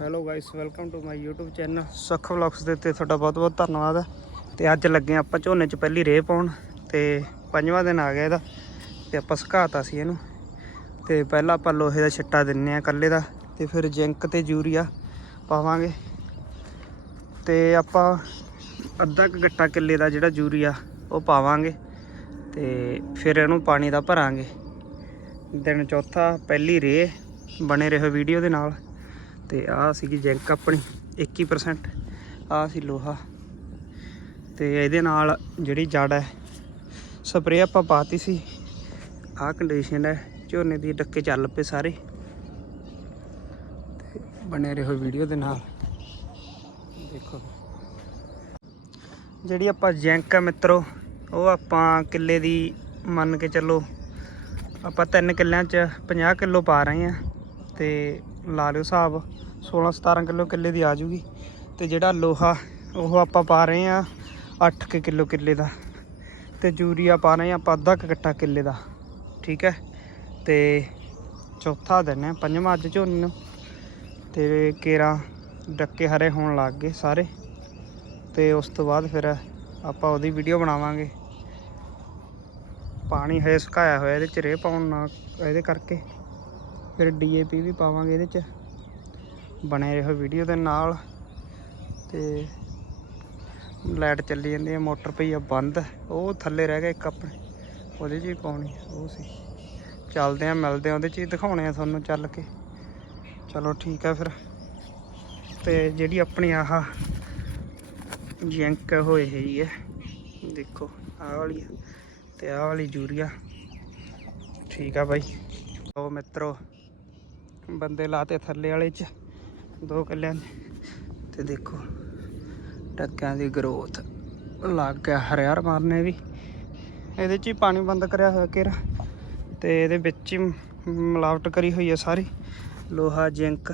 Hello guys welcome to my YouTube channel Sukh vlogs ਦੇ ਉੱਤੇ ਤੁਹਾਡਾ ਬਹੁਤ ਬਹੁਤ ਧੰਨਵਾਦ ਹੈ। ਤੇ ਅੱਜ ਲੱਗੇ ਆਪਾਂ ਝੋਨੇ 'ਚ ਪਹਿਲੀ ਰੇਹ ਪਾਉਣ। ਤੇ ਪੰਜਵਾਂ ਦਿਨ ਆ ਗਿਆ ਇਹਦਾ। ਤੇ ਆਪਾਂ ਸੁਕਾਤਾ ਸੀ ਇਹਨੂੰ। ਤੇ ਪਹਿਲਾਂ ਆਪਾਂ ਲੋਹੇ ਦਾ ਛਿੱਟਾ ਦਿੰਨੇ ਆ ਕੱਲੇ ਦਾ। ਤੇ ਫਿਰ ਜਿੰਕ ਤੇ ਯੂਰੀਆ ਪਾਵਾਂਗੇ। ਤੇ ਆਪਾਂ ਅੱਧਾ ਕੁ ਗੱਟਾ ਕਿੱਲੇ ਦਾ ਜਿਹੜਾ ਯੂਰੀਆ, ਉਹ ਪਾਵਾਂਗੇ। ਤੇ ਫਿਰ ਇਹਨੂੰ ਪਾਣੀ ਦਾ ਭਰਾਂਗੇ। ਦਿਨ ਚੌਥਾ, ਪਹਿਲੀ ਰੇਹ ਬਣੇ ਰਹੋ ਵੀਡੀਓ ਦੇ ਨਾਲ। ਤੇ ਆਹ ਸੀਗੀ ਜਿੰਕ ਆਪਣੀ 21% ਆਹ ਸੀ ਲੋਹਾ। ਤੇ ਇਹਦੇ ਨਾਲ ਜਿਹੜੀ ਜੜ ਹੈ, ਸਪਰੇਅ ਆਪਾਂ ਪਾਤੀ ਸੀ। ਆਹ ਕੰਡੀਸ਼ਨ ਹੈ, ਝੋਨੇ ਦੀ ਡੱਕੇ ਚੱਲ ਪਏ ਸਾਰੇ। ਤੇ ਬਣੇ ਰਹੋ ਵੀਡੀਓ ਦੇ ਨਾਲ। ਦੇਖੋ। ਜਿਹੜੀ ਆਪਾਂ ਜੈਂਕ ਹੈ ਮਿੱਤਰੋ, ਉਹ ਆਪਾਂ ਕਿੱਲੇ ਦੀ ਮੰਨ ਕੇ ਚੱਲੋ, ਆਪਾਂ ਤਿੰਨ ਕਿੱਲਿਆਂ 'ਚ 50 ਕਿਲੋ ਪਾ ਰਹੇ ਆ ਤੇ ਲਾ ਲਿਓ ਹਿਸਾਬ। 16 17 ਕਿਲੋ ਕਿੱਲੇ ਦੀ ਆ ਜੂਗੀ। ਤੇ ਜਿਹੜਾ ਲੋਹਾ, ਉਹ ਆਪਾਂ ਪਾ ਰਹੇ ਆ 8 ਕਿਲੋ ਕਿੱਲੇ ਦਾ। ਤੇ ਯੂਰੀਆ ਪਾ ਰਹੇ ਆ ਆਪਾਂ ਅੱਧਾ ਕੁ ਕੱਟਾ ਕਿੱਲੇ ਦਾ। ਠੀਕ ਹੈ? ਤੇ ਚੌਥਾ ਦਿਨ ਹੈ, ਪੰਜਵਾਂ ਅੱਜ ਝੋਨੇ ਨੂੰ। ਤੇ ਕੇਰਾ ਡੱਕੇ ਹਰੇ ਹੋਣ ਲੱਗ ਗਏ ਸਾਰੇ। ਤੇ ਉਸ ਤੋਂ ਬਾਅਦ ਫਿਰ ਆਪਾਂ ਉਹਦੀ ਵੀਡੀਓ ਬਣਾਵਾਂਗੇ। ਪਾਣੀ ਹਜੇ ਸੁਕਾਇਆ ਹੋਇਆ ਇਹਦੇ ਚ, ਰੇ ਪਾਉਣ ਨਾਲ, ਇਹਦੇ ਕਰਕੇ। ਫਿਰ ਡੀਏਪੀ ਵੀ ਪਾਵਾਂਗੇ ਇਹਦੇ ਚ। ਬਣੇ ਰਹੋ ਵੀਡੀਓ ਦੇ ਨਾਲ। ਤੇ ਲਾਈਟ ਚੱਲੀ ਜਾਂਦੀ ਹੈ ਮੋਟਰ ਪਈ ਆ ਬੰਦ। ਉਹ ਥੱਲੇ ਰਹਿ ਗਿਆ ਇੱਕ ਆਪਣੇ। ਉਹਦੇ 'ਚ ਹੀ ਪਾਉਣੀ ਉਹ ਸੀ। ਚੱਲਦੇ ਆ, ਮਿਲਦੇ ਆ, ਉਹਦੇ 'ਚ ਹੀ ਦਿਖਾਉਣੇ ਆ ਤੁਹਾਨੂੰ ਚੱਲ ਕੇ। ਚਲੋ ਠੀਕ ਆ ਫਿਰ। ਤੇ ਜਿਹੜੀ ਆਪਣੀ ਆਹ ਜਿੰਕ ਹੋਏ ਹੀ ਹੈ ਦੇਖੋ, ਆਹ ਵਾਲੀ ਆ ਤੇ ਆਹ ਵਾਲੀ ਯੂਰੀਆ। ਠੀਕ ਆ ਬਾਈ। ਉਹ ਮਿੱਤਰੋ ਬੰਦੇ ਲਾਤੇ ਥੱਲੇ ਵਾਲੇ ਚ, ਦੋ ਕਿੱਲਿਆਂ 'ਚ ਤੇ ਦੇਖੋ, ਟੱਕਿਆਂ ਦੀ ਗਰੋਥ ਲੱਗ ਗਿਆ ਹਰਿਆਰ ਮਾਰਨੇ ਵੀ। ਇਹਦੇ 'ਚ ਹੀ ਪਾਣੀ ਬੰਦ ਕਰਿਆ ਹੋਇਆ ਕੇਰਾ। ਤੇ ਇਹਦੇ ਵਿੱਚ ਹੀ ਮਿਲਾਵਟ ਕਰੀ ਹੋਈ ਹੈ ਸਾਰੀ। ਲੋਹਾ, ਜਿੰਕ,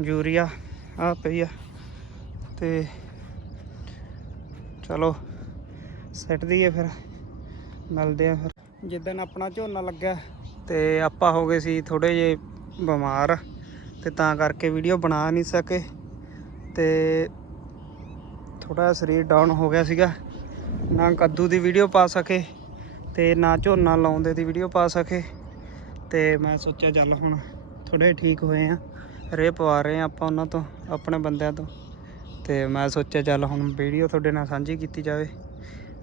ਯੂਰੀਆ ਆ ਪਈ ਆ। ਤੇ ਚਲੋ ਸੈੱਟ ਦਈਏ ਫਿਰ। ਮਿਲਦੇ ਆ ਫਿਰ। ਜਿੱਦਣ ਆਪਣਾ ਝੋਨਾ ਲੱਗਾ ਤੇ ਆਪਾਂ ਹੋ ਗਏ ਸੀ ਥੋੜੇ ਜੇ ਬਿਮਾਰ ਤੇ ਤਾਂ ਕਰਕੇ ਵੀਡੀਓ ਬਣਾ ਨਹੀਂ ਸਕੇ ਤੇ ਥੋੜਾ ਸਰੀਰ ਡਾਊਨ ਹੋ ਗਿਆ ਸੀਗਾ। ਨਾ ਕੱਦੂ ਦੀ ਵੀਡੀਓ ਪਾ ਸਕੇ ਤੇ ਨਾ ਝੋਨਾ ਲਾਉਂਦੇ ਦੀ ਵੀਡੀਓ ਪਾ ਸਕੇ ਤੇ ਮੈਂ ਸੋਚਿਆ ਚੱਲ ਹੁਣ ਥੋੜੇ ਠੀਕ ਹੋਏ ਆ ਰੇ ਪਵਾ ਰਹੇ ਆ ਆਪਾਂ ਉਹਨਾਂ ਤੋਂ, ਆਪਣੇ ਬੰਦਿਆਂ ਤੋਂ। ਤੇ ਮੈਂ ਸੋਚਿਆ ਚੱਲ ਹੁਣ ਵੀਡੀਓ ਤੁਹਾਡੇ ਨਾਲ ਸਾਂਝੀ ਕੀਤੀ ਜਾਵੇ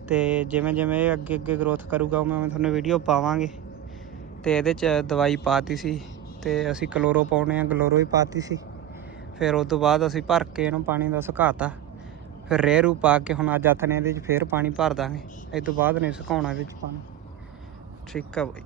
ਤੇ ਜਿਵੇਂ ਜਿਵੇਂ ਇਹ ਅੱਗੇ ਅੱਗੇ ਗਰੋਥ ਕਰੂਗਾ ਉਵੇਂ ਮੈਂ ਤੁਹਾਨੂੰ ਵੀਡੀਓ ਪਾਵਾਂਗੇ। ਤੇ ਇਹਦੇ ਚ ਦਵਾਈ ਪਾਤੀ ਸੀ ਤੇ ਅਸੀਂ ਕਲੋਰੋ ਪਾਉਣੇ ਆ, ਗਲੋਰੋ ਹੀ ਪਾਤੀ ਸੀ। ਫਿਰ ਉਸ ਤੋਂ ਬਾਅਦ ਅਸੀਂ ਭਰ ਕੇ ਇਹਨੂੰ ਪਾਣੀ ਦਾ ਸੁਕਾਤਾ। ਫਿਰ ਰੇਹਰੂ ਪਾ ਕੇ ਹੁਣ ਅੱਜ ਹੱਥ ਨੇ ਇਹਦੇ ਚ ਫੇਰ ਪਾਣੀ ਭਰ ਦਾਂਗੇ। ਇਸ ਤੋਂ ਬਾਅਦ ਨਹੀਂ ਸੁਕਾਉਣਾ ਇਹਦੇ ਚ ਪਾਣੀ। ਠੀਕ ਆ ਬਾਈ।